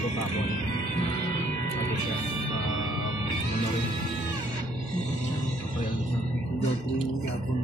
Pasko kapon. Sabi siya, ano rin. April siya. Dati kapon.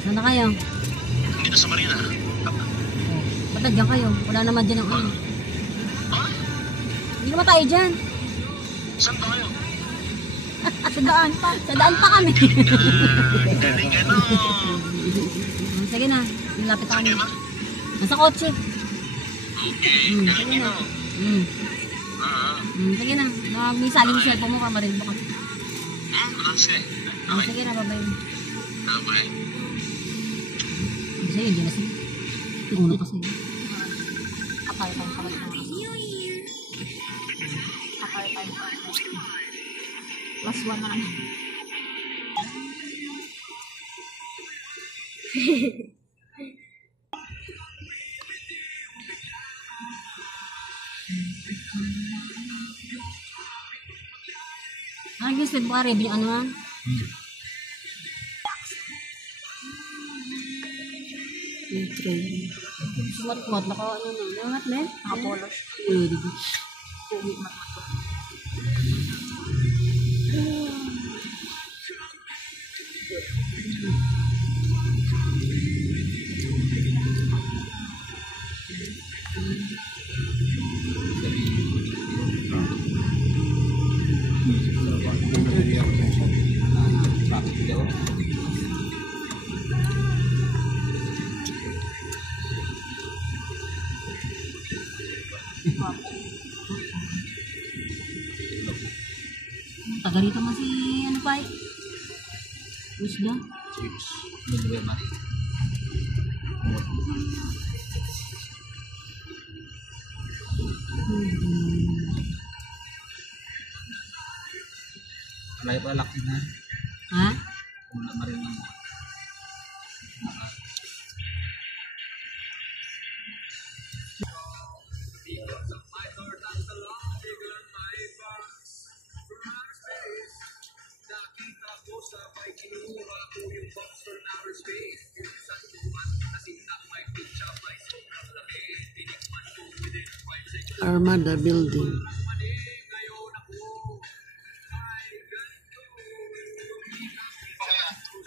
Saan na kayo? Dito sa Marina. Ba't nandiyan kayo? Wala naman dyan ang ano. Hindi naman tayo dyan. Saan ba kayo? Sa daan pa. Sa daan pa kami. Galing ano. Sige na. Lapit na kami. Sige ma. Nasa kotse. Okay. Sige Galing na. ano. Sige na. May saling mo cellphone mo ka marin mo ka. Sige. Sige na, babay. Okay. Kasi yun, hindi na siya. Uno kasi. Kapal tayo kapal tayo. Kapal tayo. Plus one na lang. Gusto mo ka ready ano ha? Sumat-mat, naka ano na, nangat na eh? Naka-polos. Di ba? Taga rito man si ano pa eh? Wisda? Problema. Malayo pa laki na. Ha? Wala Marina mo. Armada Building.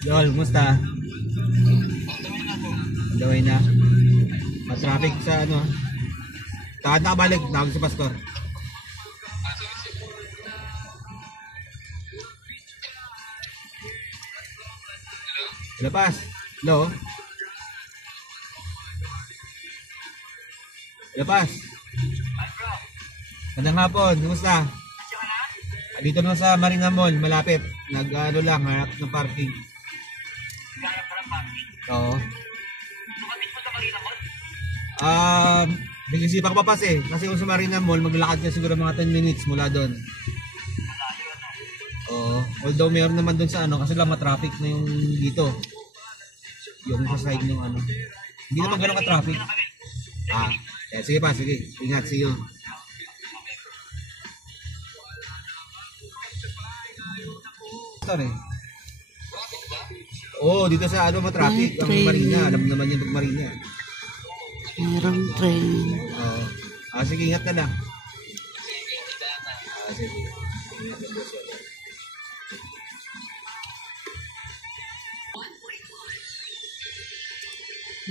Yol, kumusta? Gawin na. Matraffic sa ano. Takad na kabalik, tawag si Pastor. Lapas. Hello? Lapas. Magandang hapon, kumusta? Dito naman sa Marina Mall, malapit. Nag-ano lang, harap ng parking. Oo. Nag-isipan ko pa pas eh. Kasi kung sa Marina Mall, maglakad ka siguro mga 10 minutes mula doon. Oo. Although mayroon naman doon sa ano, kasi lang matraffic na yung dito. Yung sa side ng ano. Hindi naman gano'n ka-traffic. Sige pa, sige. Ingat, see you. Sorry. Oo, dito sa ano matraffic ang Marina. Alam naman yan pag Marina. Merong train. Oo. Sige, ingat na lang. Sige. Ingat na boss.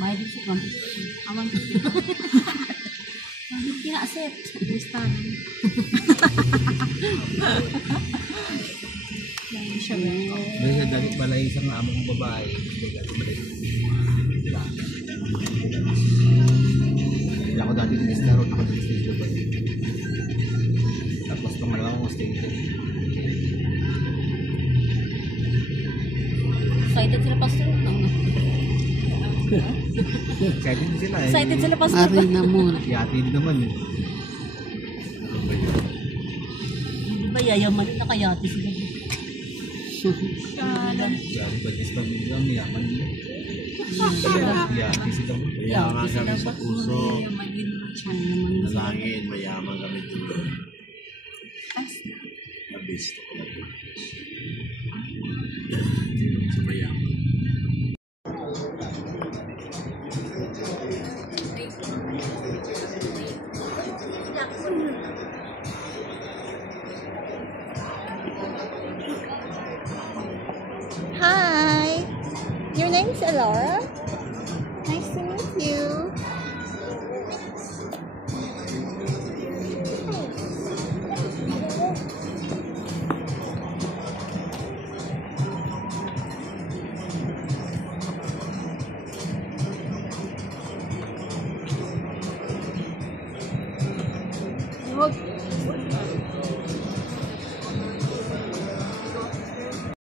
May di siya kung awan ko siya. Hindi kina-accept. Gusto na. Dahil sa dami pala isang among babae. Hindi ako dati tinis na road. Ako tinis na road. Tapos pangalawang ko stay. Excited sila pastor. Excited din sila eh. Excited sila pastor. Marina Mall. Yati din naman eh. Di ba yayamanin na kayati sila? Yati bagis pag bilang yaman nila. Yati sila. Mayaman kami sa puso. Yayamanin na siya naman. Nalangin, mayaman kami dito. Nabisto ko na dito. Mayaman. Hi, your name is Elora? Nice to meet you.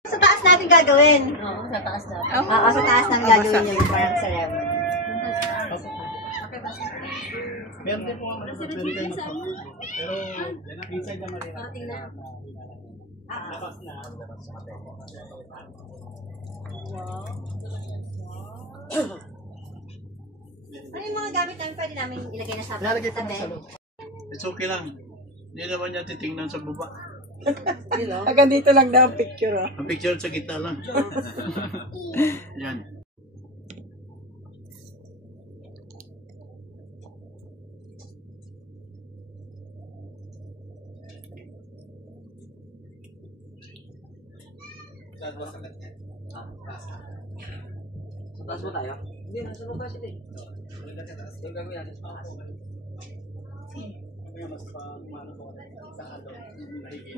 Sa taas natin gagawin. Oo, sa taas na. Oo, sa taas natin gagawin yung parang ceremony. Ano yung mga gamit namin pwede namin ilagay na sa tabi? It's okay lang. Hindi naman niya titingnan sa baba. Hanggang dito lang daw ang picture, ah. Ang picture sa gitna lang. Yan. Taas mo tayo? Hindi, nasa baba sila eh. Yung gagawin natin sa taas.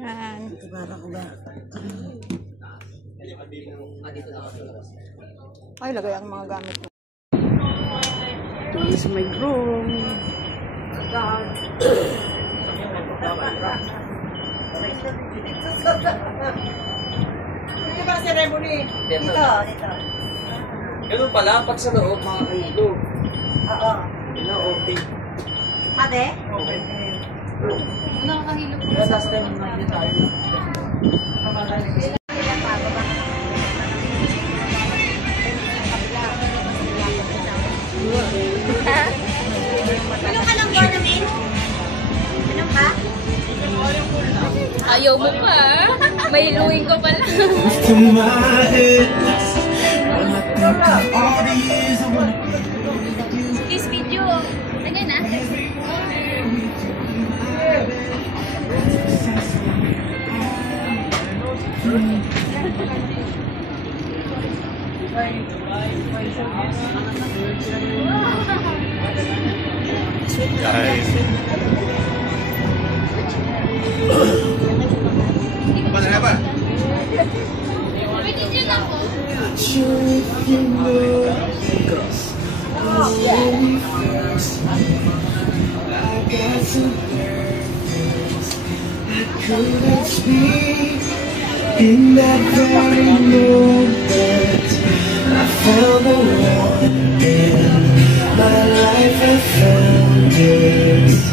Yan. Para ko ba? Ay, lagay ang mga gamit mo. Ito is my room. Hindi ba ceremony? Dito. Ganun pala, pag sa loob, mga kailo. Oo. Ina, okay. Sabi? Okay. Nakakahilo po. Kaya last time natin tayo. Inom ka ng Gornamin? Inom ka? Ayaw mo pa. May iluwing ko pala. This video. Ano na? Pwede dyan ako. Couldn't speak in that very moment. I found the one in my life. I found this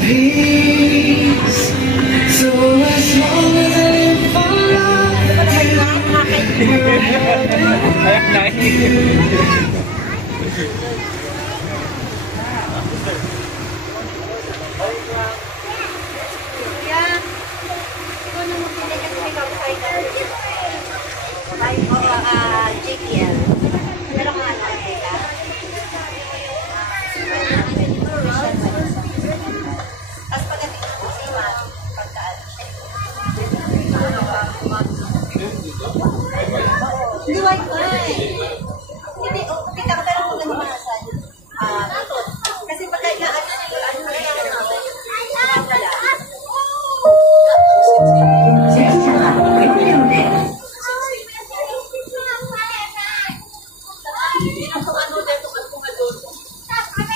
peace. So as long as I live for Ikaw na magpili kasi may outsider. JPL. Pero kung ano, teka. Tapos pagdating ko si Matt, pagkaan. Hindi wifi. Hindi, kita ko pero kung nanimasan. Kasi pagka ano na lang natin. Wala.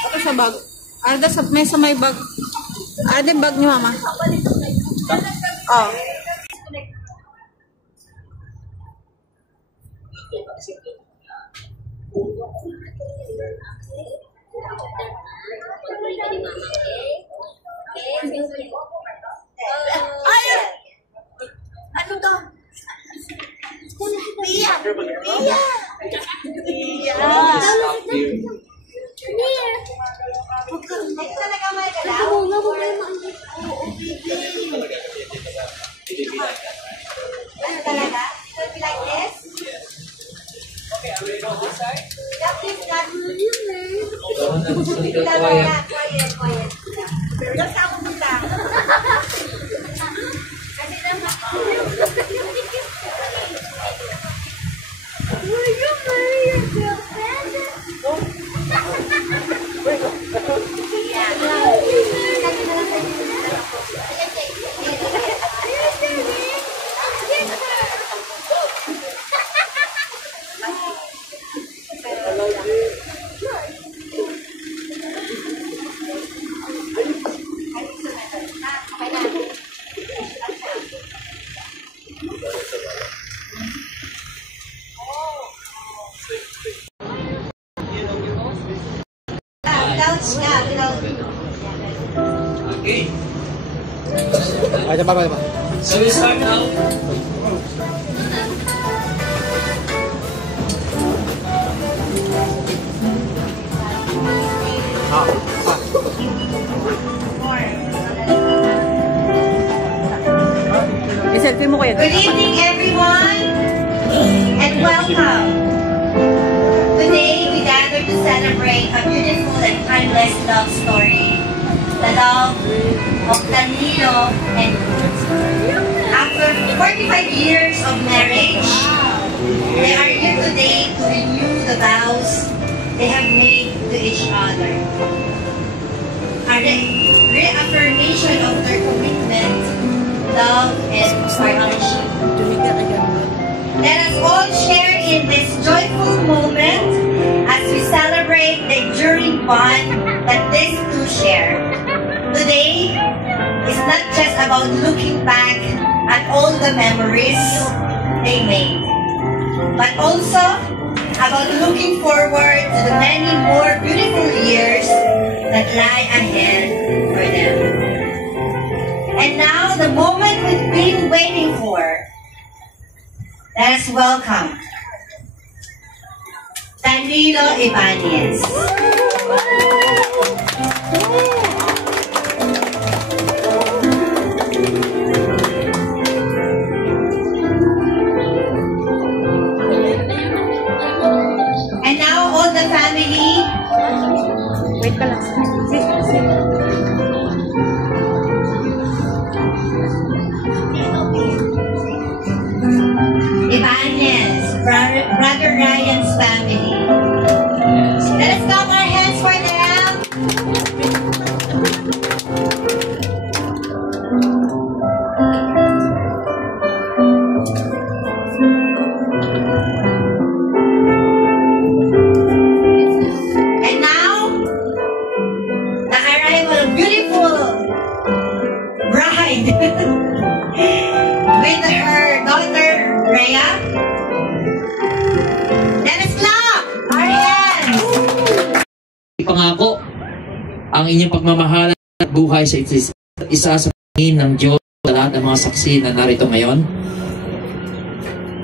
Ito sa bag. Arda, may sa may bag. Arda, bag ni mama. Oh. Ay! Ano to? Pia! Pia! Pia! Hindi talaga may galaw? Oo, ano talaga? It will be like this? That is not talaga. Quiet. Pero sa ako punta. Kasi naman. Will you marry your girlfriend? Okay. Ay, diba. So we start now. I-selfie mo kayo. Good evening, everyone, and welcome. Today, we gather to celebrate a beautiful and timeless love story, the love of Danilo and Ruth. After 45 years of marriage, they are here today to renew the vows they have made to each other. A reaffirmation of their commitment, love, and partnership. Let us all share in this joyful moment as we celebrate the enduring bond that these two share. Today is not just about looking back at all the memories they made, but also about looking forward to the many more beautiful years that lie ahead for them. And now, the moment we've been waiting for. Let us welcome Danilo Ibanez. And now, all the family. Wait ka lang. Ibanez, Brother Ryan's family. Let us clap our hands for them. And now, the arrival of beautiful bride with her daughter Rhea. Let us clap our hands. Pangako ang inyong pagmamahalan at buhay sa isa sa pangin ng Diyos sa lahat ng mga saksi na narito ngayon.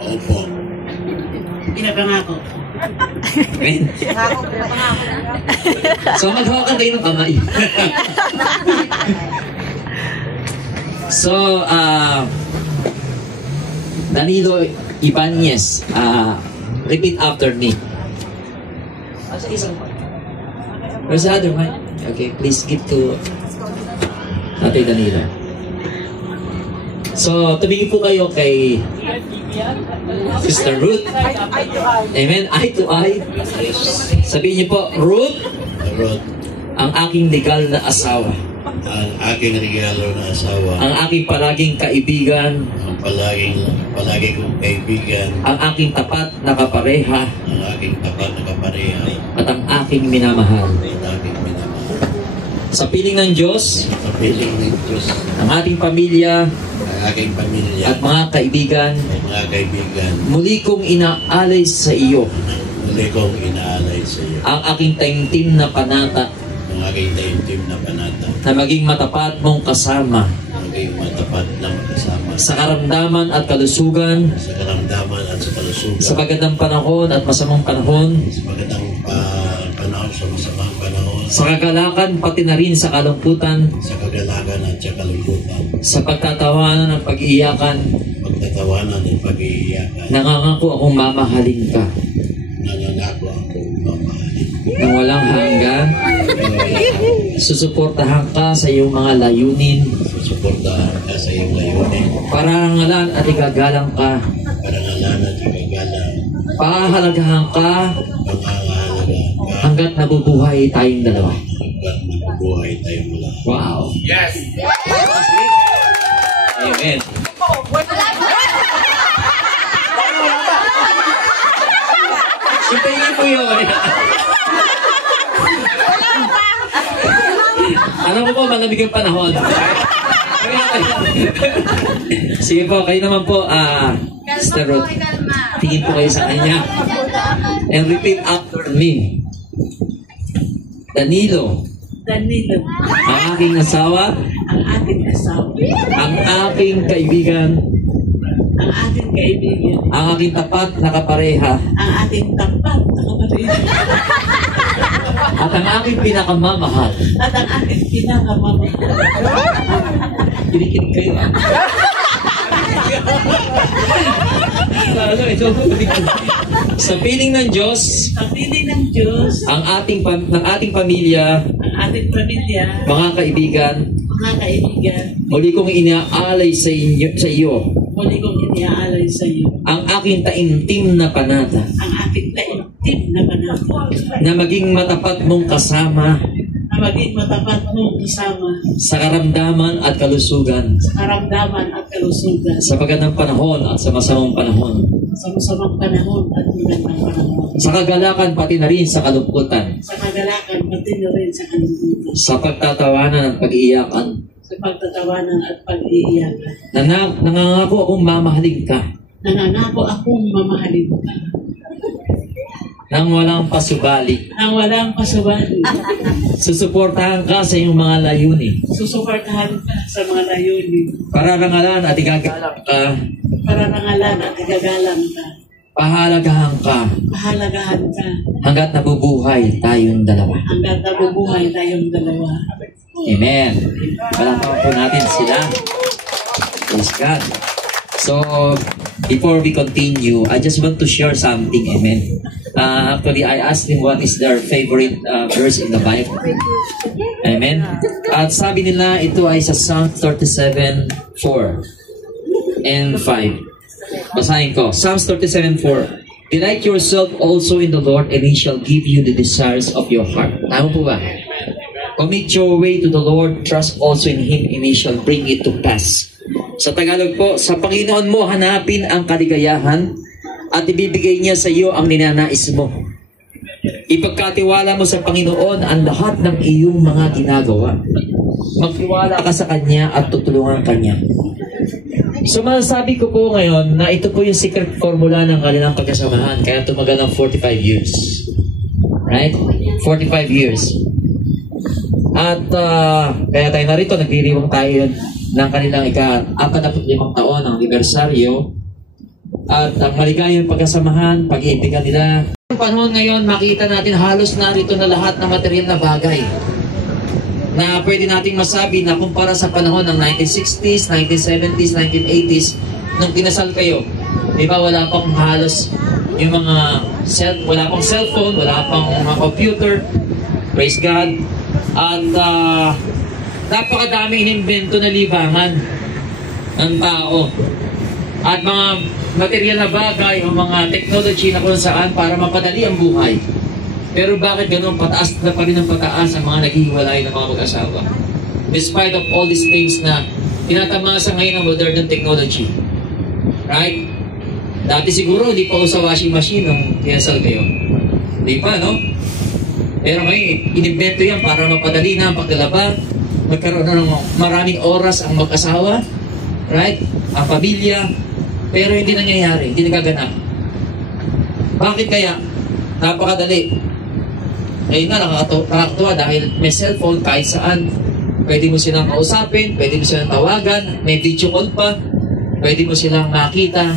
Opo. Pinapangako. Amen. So maghawakan kayo ng kamay. So, Danilo Ibanez, repeat after me. Where's the other one? Okay, please give to Ate Danilo. So, tumingin po kayo kay Sister Ruth. Amen. Eye to eye. Sabihin niyo po, Ruth, ang aking legal na asawa. Ang aking regalo na asawa. Ang aking palaging kaibigan. Ang palagi kong kaibigan. Ang aking tapat na kapareha. Ang aking tapat na kapareha. At ang aking minamahal. Ang aking minamahal. Sa piling ng Diyos. Sa piling ng Diyos. Ang ating pamilya. Ang aking pamilya at mga kaibigan, at mga kaibigan, muli kong inaalay sa iyo muli kong inaalay sa iyo ang aking taimtim na panata ang aking taimtim na panata na maging matapat mong kasama maging matapat ng kasama sa karamdaman at kalusugan, sa karamdaman at sa kalusugan sa magandang panahon at masamang panahon, sa magandang panahon, sa masamang panahon, sa kagalakan pati na rin sa kalungkutan, sa kagalakan at sa kalungkutan, sa pagtatawanan at pag-iiyakan. pagtatawanan at pag-iiyakan. Nangangako akong mamahalin ka Nangangako akong mamahalin nang walang hanggan. Susuportahan ka sa iyong mga layunin, susuportahan ka sa iyong layunin, parangalan at igagalang ka, parangalan at igagalang, pahahalagahan ka pangangahalaga ka hanggat nabubuhay tayong dalawa. hanggat nabubuhay tayong lahat. Wow! Yes! Amen. Hintayin mo yun. Alam mo po, malamig ang panahon. Sige po, kayo naman po, Sister Ruth, tingin po kayo sa kanya. And repeat after me. Danilo, Danilo, ang aking asawa, ang ating asawa, ang aking kaibigan, ang ating kaibigan, ang aking tapat na kapareha, ang ating tapat na kapatid, at ang aking pinakamamahal. at ang ating pinakamamahal. Kinikinig kayo. Sa piling ng Diyos, Sa piling ng Diyos, ng ating pamilya, ang ating pamilya, mga kaibigan, mga kaibigan, muli kong inaalay sa iyo muli kong iniaalay sa iyo ang aking taimtim na panata ang ating taimtim na panahon na maging matapat mong kasama na maging matapat mong kasama sa karamdaman at kalusugan, sa karamdaman at kalusugan, sa magandang panahon at sa masamang panahon, sa masamang panahon at magandang panahon, sa kagalakan pati na rin sa kalungkutan, sa kagalakan pati na rin sa kalungkutan, sa pagtatawanan at pag-iiyakan, sa pagtatawanan at pag-iiyakan. Nangangako akong mamahalin ka Nangangako akong mamahalin ka nang walang pasubali. nang walang pasubali. Susuportahan ka sa iyong mga layunin. Susuportahan ka sa mga layunin. Pararangalan at igagalang ka. Pararangalan at igagalang ka. Pahalagahan ka Pahalagahan ka hanggat nabubuhay tayong dalawa. hanggang nabubuhay tayong dalawa. Amen. Palakpakan po natin sila. Praise God. So, before we continue, I just want to share something. Amen. Actually, I asked them what is their favorite verse in the Bible. Amen. At sabi nila, ito ay sa Psalm 37:4 and 5. Basahin ko. Psalms 37:4. Delight yourself also in the Lord, and He shall give you the desires of your heart. Tama po ba? Commit your way to the Lord, trust also in Him, and He shall bring it to pass. Sa Tagalog po, sa Panginoon mo hanapin ang kaligayahan at ibibigay niya sa iyo ang ninanais mo. Ipagkatiwala mo sa Panginoon ang lahat ng iyong mga ginagawa. Magtiwala ka sa Kanya at tutulungan Kanya. So masasabi ko po ngayon na ito po yung secret formula ng kanilang pagkasamahan. Kaya tumagal ng 45 years. Right? 45 years. At kaya tayo narito, nagdiriwang tayo ng kanilang ika-45 taon ng anibersaryo. At ang maligayang pagkasamahan, pag-iibigan nila. Sa panahon ngayon, makita natin halos narito na lahat ng material na bagay na pwede nating masabi na kumpara sa panahon ng 1960s, 1970s, 1980s, nung kinasal kayo. Di ba wala pang halos yung mga wala pang cellphone, wala pang mga computer. Praise God. At napakadaming inimbento na libangan ng tao. At mga material na bagay o mga technology na kung saan para mapadali ang buhay. Pero bakit ganun pataas na pa rin ang pataas ang mga naghihiwalay ng mga mag-asawa? Despite of all these things na tinatamasa ngayon ng modern technology. Right? Dati siguro hindi pa sa washing machine nung kinasal kayo. Hindi pa, no? Pero ngayon, inimbento yan para mapadali na ang paglalaba, magkaroon na ng maraming oras ang mag-asawa. Right? ang pamilya, pero hindi nangyayari, hindi nagaganap. Bakit kaya? Napakadali. Ngayon nga, nakakatuwa dahil may cellphone kahit saan. Pwede mo silang kausapin, pwede mo silang tawagan, may video call pa, pwede mo silang makita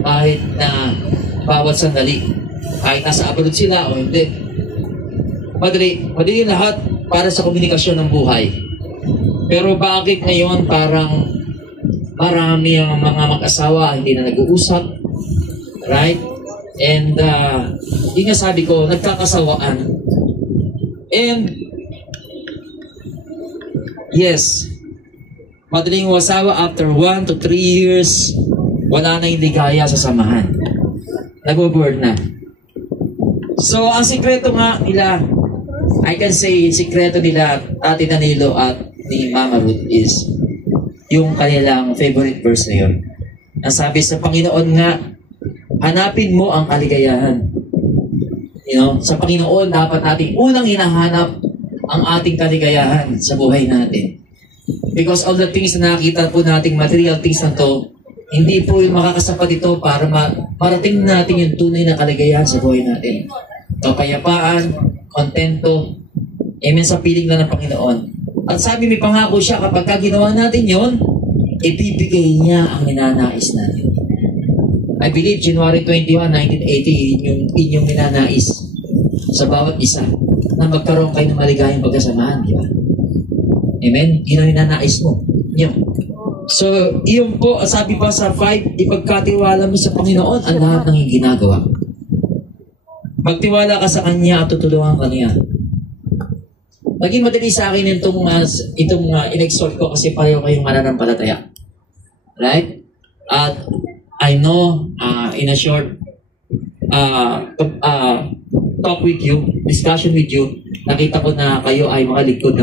kahit na bawat sandali. Kahit nasa abroad sila o hindi. Madali lahat para sa komunikasyon ng buhay. Pero bakit ngayon parang marami ang mga mag-asawa hindi na nag-uusap? Right? And yun nga sabi ko, nagkakasawaan. And yes, madaling wasawa after 1 to 3 years, wala na yung ligaya sa samahan. Nag-board na. So, ang sikreto nga nila, I can say, sikreto nila, Ate Danilo at ni Mama Ruth is yung kanilang favorite verse na yun. Ang sabi sa Panginoon nga, hanapin mo ang kaligayahan. You know, sa Panginoon, dapat natin unang hinahanap ang ating kaligayahan sa buhay natin. Because all the things na nakita po nating material things na to, hindi po yung makakasapat ito para marating natin yung tunay na kaligayahan sa buhay natin. Kapayapaan, kontento, amen, sa piling lang ng Panginoon. At sabi, may pangako siya, kapag ginawa natin yon, ibibigay niya ang ninanais natin. I believe January 21, 1980, inyong ninanais sa bawat isa na magkaroon kayo ng maligayang pagkasamahan, di ba? Amen? Yun ang ninanais mo. Yun. So, iyon po, sabi pa sa 5, ipagkatiwala mo sa Panginoon ang lahat ng ginagawa. Magtiwala ka sa Kanya at tutulungan ka niya. Naging madali sa akin itong in-exhort ko kasi pareho kayong mananampalataya. Right? At I know, in a short talk with you, discussion with you, nakita ko na kayo ay mga lingkod